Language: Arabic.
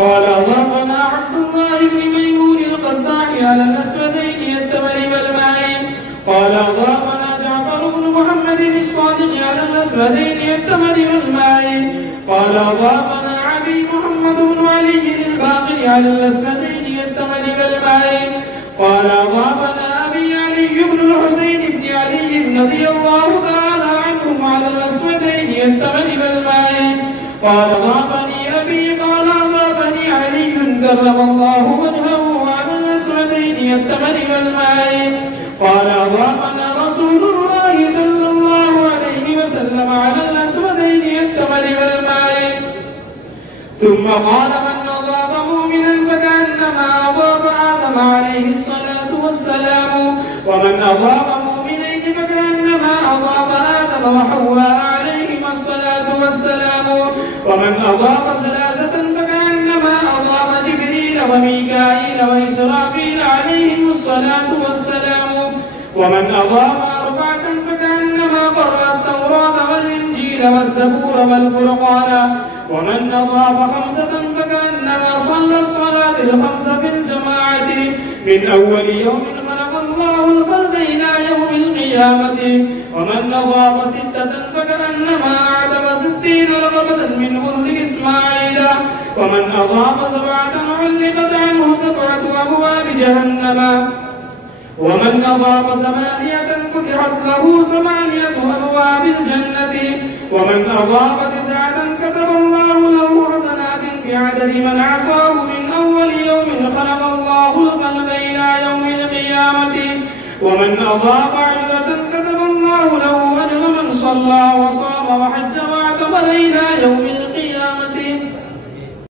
قال أضافنا عبد الله بن ميمون القطاع على الأسودين التمر والماء. قال أضافنا جعفر بن محمد الصادق على الأسودين التمر والماء. قال أضافنا أبي محمد بن علي الباقر على الأسودين التمر والماء. قال أضافنا أبي علي بن الحسين بن علي رضي الله تعالى عنهم على الأسودين التمر والماء. قال أضافني أبي قال أضافني علي كرم الله وجهه على الأسودين التمر والماء. قال أضافنا رسول الله صلى الله عليه وسلم على الأسودين التمر والماء. ثم قال من أضاف مؤمنا فكأنما أضاف آدم عليه الصلاة والسلام، ومن أضاف مؤمنين فكأنما أضاف آدم وحواء عليهما الصلاة والسلام، ومن أضاف ثلاثة فكأنما أضاف جبريل وميكائيل وإسرافيل عليهم الصلاة والسلام، ومن أضاف أربعة فكأنما قرأ التوراة والإنجيل والزبور والفرقان، ومن أضاف خمسة فكأنما صلى الصلاة الخمس في الجماعة من أول يوم خلق الله الخلق إلى يوم القيامة، ومن أضاف ستة فكأنما أعتق 60 رقبة من ولد إسماعيل، ومن أضاف 7 علقت عنه 7 أبواب جهنم، ومن أضاف 8 فتحت له 8 أبواب الجنة، ومن أضاف 9 كتب الله له حسنات بعدد من عصاه من أول يوم خلق الله الخلق إلى يوم القيامة، ومن أضاف 10 كتب الله له أجر من صلى وصام وحج واعتمر إلى يوم